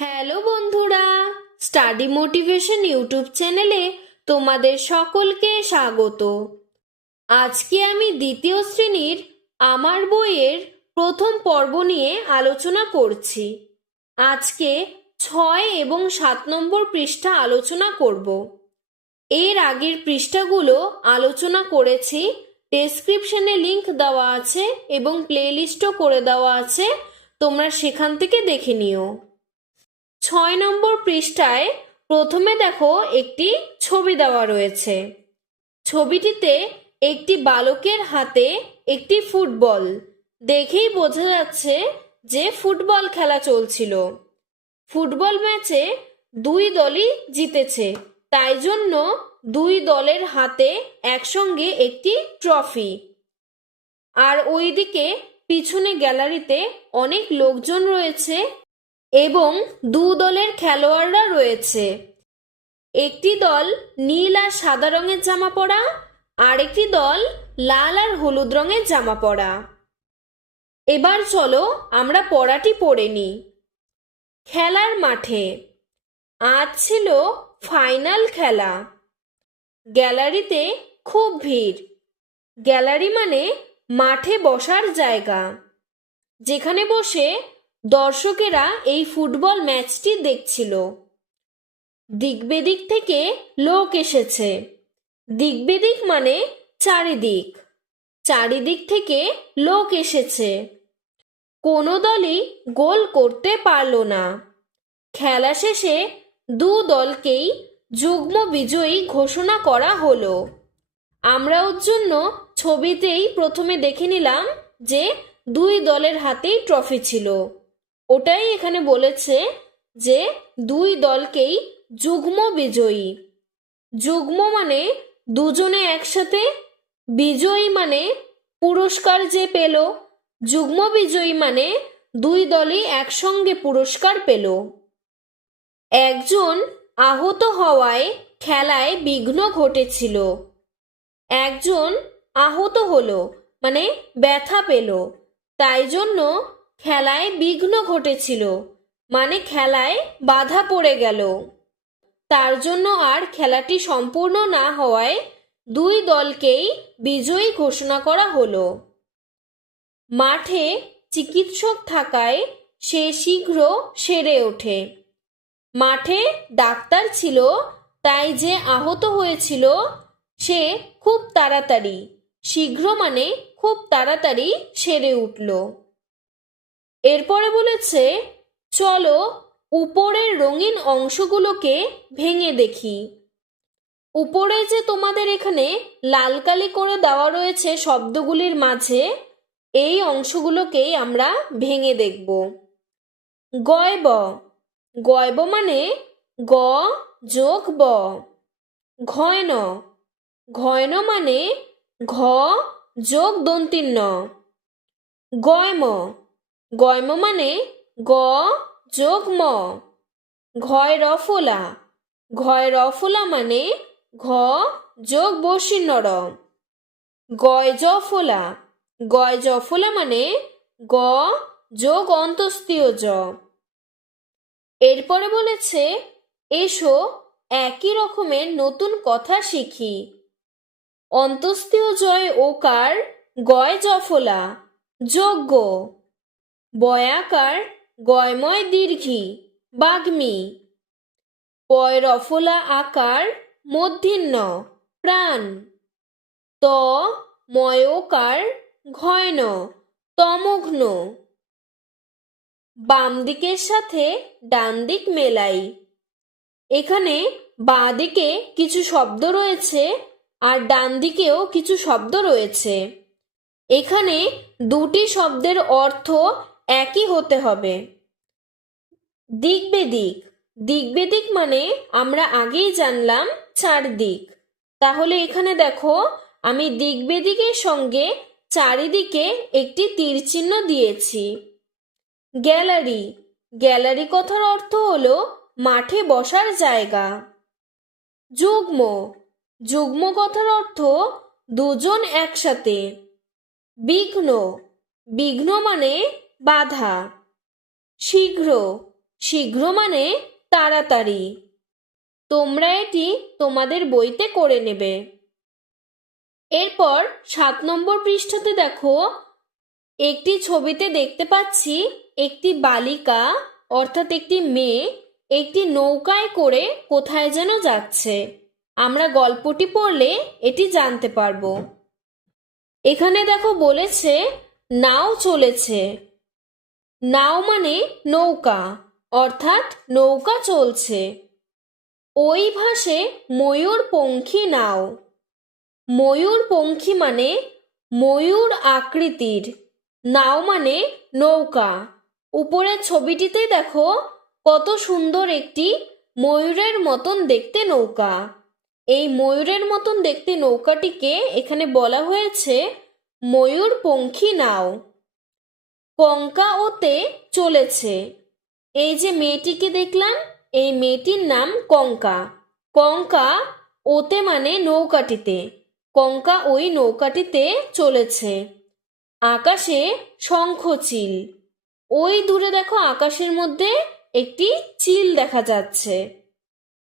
Hello বন্ধুরা, study motivation YouTube চ্যানেলে তোমাদের সকলকে স্বাগত। আজকে আমি দ্বিতীয় শ্রেণীর আমার বইয়ের প্রথম পর্ব নিয়ে আলোচনা করছি। আজকে 6 এবং 7 নম্বর পৃষ্ঠা আলোচনা করব। এর আগের পৃষ্ঠাগুলো আলোচনা করেছি, ডেসক্রিপশনে লিংক দেওয়া আছে এবং প্লেলিস্টও করে দেওয়া আছে, তোমরা সেখান থেকে দেখে নিও। 6 নম্বর পৃষ্ঠায় প্রথমে দেখো একটি ছবি দেওয়া রয়েছে। ছবিটিতে একটি বালকের হাতে একটি ফুটবল, দেখেই বোঝা যাচ্ছে যে ফুটবল খেলা চলছিল। ফুটবল ম্যাচে দুই দলই জিতেছে, তাই জন্য দুই দলের হাতে একসঙ্গে একটি ট্রফি। আর ওইদিকে পিছনে গ্যালারিতে অনেক লোকজন রয়েছে এবং দু দলের খেলোয়াড়রা রয়েছে। একটি দল নীল আর সাদা রঙের জামা পরা, আর একটি দল লাল আর হলুদ রঙের জামা পরা। এবার চলো আমরা পড়াটি পড়ে নিই। খেলার মাঠে আজ ছিল ফাইনাল খেলা। গ্যালারিতে খুব ভিড়। গ্যালারি মানে মাঠে বসার জায়গা, যেখানে বসে দর্শকেরা এই ফুটবল ম্যাচটি দেখছিল। দিক বেদিক থেকে লোক এসেছে। দিক বেদিক মানে চারিদিক। চারিদিক থেকে লোক এসেছে। কোনো দলই গোল করতে পারল না। খেলা শেষে দু দলকেই যুগ্ম বিজয়ী ঘোষণা করা হলো। আমরা ওর জন্য ছবিতেই প্রথমে দেখে নিলাম যে দুই দলের হাতেই ট্রফি ছিল। ওটাই এখানে বলেছে যে দুই দলকেই যুগ্ম বিজয়ী। যুগ্ম মানে দুজনে একসাথে, বিজয়ী মানে পুরস্কার যে পেল। যুগ্ম বিজয়ী মানে দুই দলই একসঙ্গে পুরস্কার পেল। একজন আহত হওয়ায় খেলায় বিঘ্ন ঘটেছিল। একজন আহত হলো মানে ব্যথা পেল, তাই জন্য খেলায় বিঘ্ন ঘটেছিল মানে খেলায় বাধা পড়ে গেল। তার জন্য আর খেলাটি সম্পূর্ণ না হওয়ায় দুই দলকেই বিজয়ী ঘোষণা করা হলো। মাঠে চিকিৎসক থাকায় সে শীঘ্র সেরে ওঠে। মাঠে ডাক্তার ছিল, তাই যে আহত হয়েছিল সে খুব তাড়াতাড়ি, শীঘ্র মানে খুব তাড়াতাড়ি সেরে উঠল। এরপরে বলেছে, চলো উপরের রঙিন অংশগুলোকে ভেঙে দেখি। উপরে যে তোমাদের এখানে লাল কালি করে দেওয়া রয়েছে শব্দগুলির মাঝে, এই অংশগুলোকেই আমরা ভেঙে দেখব। গয়ব, গয়ব মানে গ যোগ ব। ঘয়ন, ঘয়ন মানে ঘ যোগ দন্তিন্ন। গয়ম, গয়ম মানে গ যোগ ম। ঘয় রফলা, ঘয় রফলা মানে ঘ যোগ বসিন্ন র। গয় জফলা, গয় জফলা মানে গ যোগ অন্তস্তীয় জ। এরপরে বলেছে, এসো একই রকমের নতুন কথা শিখি। অন্তস্তীয় জয় ওকার গয় জফলা যোগ্য। বয়াকার গয়ময় দীর্ঘী বাগ্মী। পয় রফলা আকার মধ্যাহ্ন প্রাণ। ত ময়োকার ঘয়ন তমঘ্ন। বাম দিকের সাথে ডান দিক মেলাই। এখানে বাঁ দিকে কিছু শব্দ রয়েছে আর ডান দিকেও কিছু শব্দ রয়েছে। এখানে দুটি শব্দের অর্থ একই হতে হবে। দিক বেদিক, দিক বেদিক মানে আমরা আগেই জানলাম চারদিক। তাহলে এখানে দেখো আমি দিক বেদিকের সঙ্গে চারিদিকে একটি তীর চিহ্ন দিয়েছি। গ্যালারি, গ্যালারি কথার অর্থ হলো মাঠে বসার জায়গা। যুগ্ম, যুগ্ম কথার অর্থ দুজন একসাথে। বিঘ্ন, বিঘ্ন মানে বাধা। শীঘ্র, শীঘ্র মানে তাড়াতাড়ি। তোমরা এটি তোমাদের বইতে করে নেবে। এরপর 7 নম্বর পৃষ্ঠাতে দেখো, একটি ছবিতে দেখতে পাচ্ছি একটি বালিকা অর্থাৎ একটি মেয়ে একটি নৌকায় করে কোথায় যেন যাচ্ছে। আমরা গল্পটি পড়লে এটি জানতে পারবো। এখানে দেখো বলেছে নাও চলেছে। নাও মানে নৌকা, অর্থাৎ নৌকা চলছে। ওই ভাসে ময়ূরপঙ্খী নাও। ময়ূরপঙ্খী মানে ময়ূর আকৃতির, নাও মানে নৌকা। উপরের ছবিটিতে দেখো কত সুন্দর একটি ময়ূরের মতন দেখতে নৌকা। এই ময়ূরের মতন দেখতে নৌকাটিকে এখানে বলা হয়েছে ময়ূরপঙ্খী নাও। কঙ্কা ওতে চলেছে। এই যে মেয়েটিকে দেখলাম, এই মেয়েটির নাম কঙ্কা। কঙ্কা ওতে মানে নৌকাটিতে, কঙ্কা ওই নৌকাটিতে চলেছে। আকাশে শঙ্খচিল। ওই দূরে দেখো আকাশের মধ্যে একটি চিল দেখা যাচ্ছে।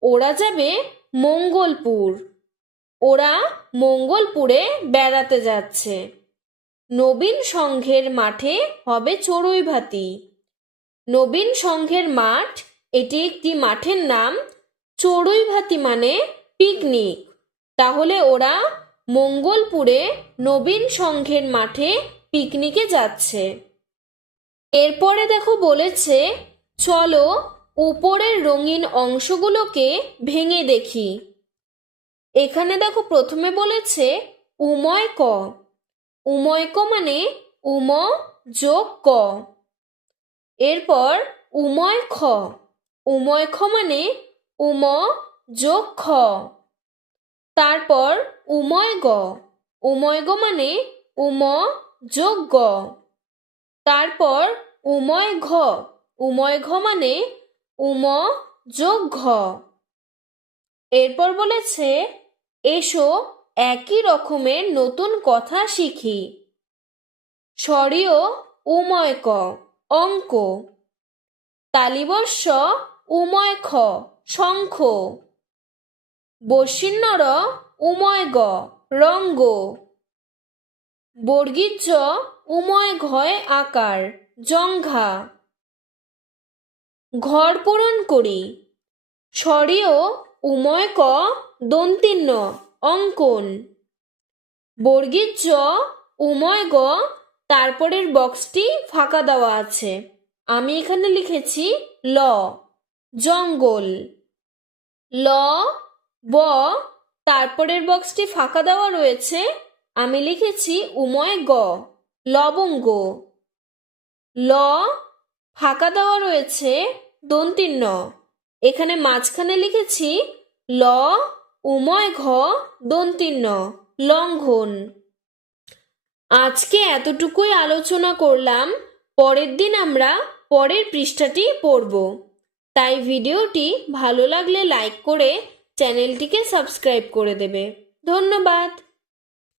ওরা যাবে মঙ্গলপুর। ওরা মঙ্গলপুরে বেড়াতে যাচ্ছে। নবীন সংঘের মাঠে হবে চড়ুইভাতি। নবীন সংঘের মাঠ, এটি একটি মাঠের নাম। চড়ুইভাতি মানে পিকনিক। তাহলে ওরা মঙ্গলপুরে নবীন সংঘের মাঠে পিকনিকে যাচ্ছে। এরপরে দেখো বলেছে চলো উপরের রঙিন অংশগুলোকে ভেঙে দেখি। এখানে দেখো প্রথমে বলেছে উময় ক। উময় ক মানে উম যোগ ক। এরপর উময় খ। উময় খ মানে উম যোগ খ। তারপর উময় গ। উময় গ মানে উম যোগ গ। তারপর উময় ঘ। উময় ঘ মানে উম যোগ ঘ। এরপর বলেছে এসো একই রকমের নতুন কথা শিখি। স্বরীয় উময় ক অঙ্ক। তালিবস্য উময় খ শঙ্খ। বর্ষিণ্যর উময় গ রঙ্গ। বর্গীজ উময় ঘয় আকার জঙ্ঘা। ঘর পূরণ করি। স্বরীয় উময় ক দন্তিন্য অঙ্কন। বর্গীজ উময় গ, তারপরের বক্সটি ফাঁকা দেওয়া আছে। আমি এখানে লিখেছি ল জঙ্গল। ল ব, তারপরের বক্সটি ফাঁকা দেওয়া রয়েছে। আমি লিখেছি উময় গ লবঙ্গ। ল ফাঁকা দেওয়া রয়েছে দন্তিন্য। এখানে মাঝখানে লিখেছি ল উময় ঘ দন্তিন্য লঙ্ঘন। আজকে এতটুকুই আলোচনা করলাম। পরের দিন আমরা পরের পৃষ্ঠাটি পড়ব। তাই ভিডিওটি ভালো লাগলে লাইক করে চ্যানেলটিকে সাবস্ক্রাইব করে দেবে। ধন্যবাদ।